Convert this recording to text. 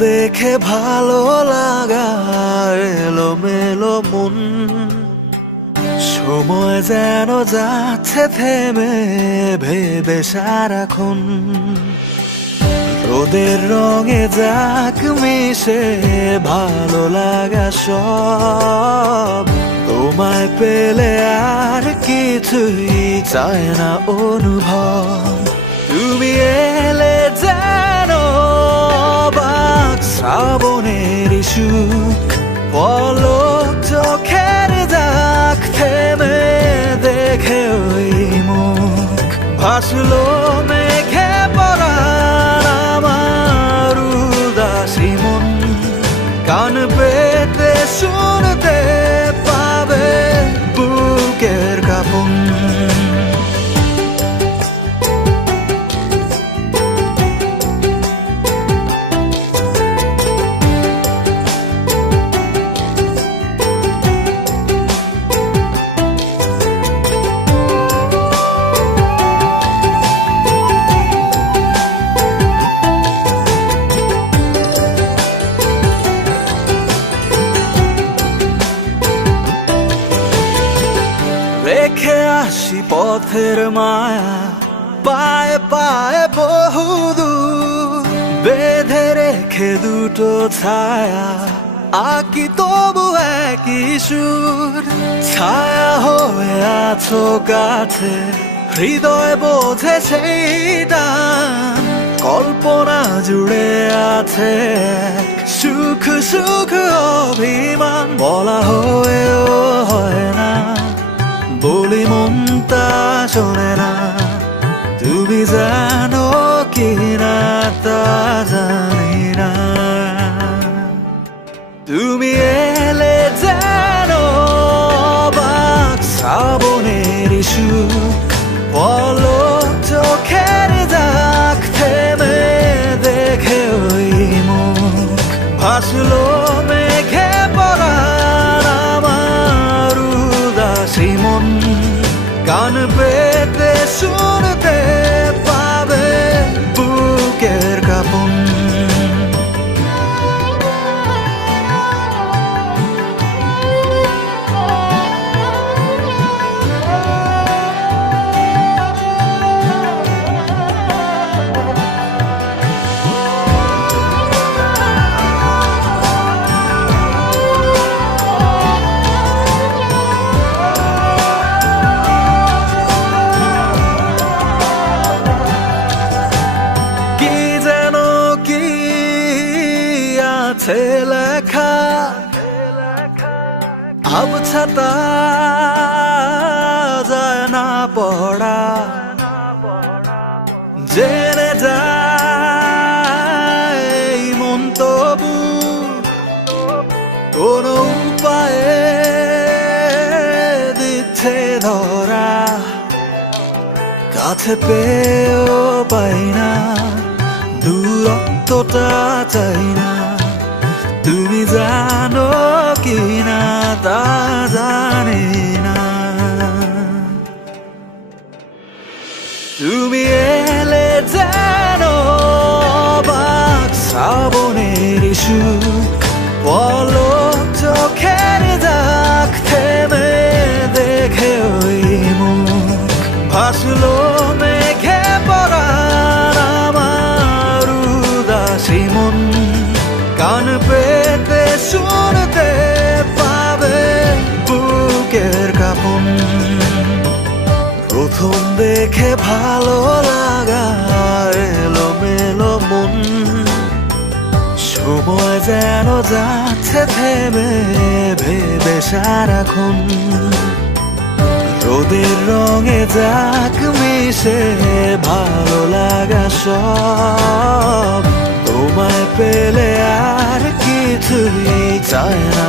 দেখে ভালো লাগা এলোমেলো মন, সময় যেন যাচ্ছে থেমে ভেবে সারাক্ষণ। রোদের রঙে যাক মিশে ভালো লাগা সব, তোমায় পেলে আর কিছুই চায় না অনুভব। তুমি এলে যেন বাক শ্রাবণের সুখ, পলক চোখের দাগ থেমে দেখে ওই মুখ। ভাসলো মেঘে পরাণ আমার উদাসী মন, কান পেতে শুনতে পাবে বুকের কাঁপন। রেখে আসি পথের মায়া, পায়ে পায়ে বহুদূর বেঁধে রেখে দুটো ছায়া, আঁকি তবু একই সুর। ছায়া হয়ে আছো কাছে, হৃদয় বোঝে সেই টান, কল্পনা জুড়ে আছে সুখ সুখ অভিমান। বলা হয়েও হয় না, বলি মন তা শোনে না, তুমি জানো কি না তা জানি না। তুমি এলে যেন বাক শ্রাবণের সুখ, পলক চোখের দাগ থেমে দেখে ওই মুখ। ভাসলো মেঘে পরাণ আমার উদাসী মন, কান পেতে শুনতে পাবে বুকের কাঁপন। লেখা আবছাতা যায় না পড়া, জেনে যায় মন তবু কোন উপায়ে দিচ্ছে ধরা। কাছে পেয়েও পাই না, দূরত্বটা চাই না, তুমি জানো কি না তা জানি না। তুমি এলে যেন বাক শ্রাবণের সুখ, পলক চোখের দাগ থেমে দেখে ওই মুখ। ভাসলো মেঘে পরাণ আমার উদাসী মন, কান পেতে শুনতে পাবে বুকের কাঁপন। প্রথম দেখে ভালো লাগা এলোমেলো মন, সময় যেন যাচ্ছে থেমে ভেবে সারাক্ষণ। রোদের রঙে যাক মিশে ভালো লাগা সব, তোমায় পেলে আর কিছুই চায় না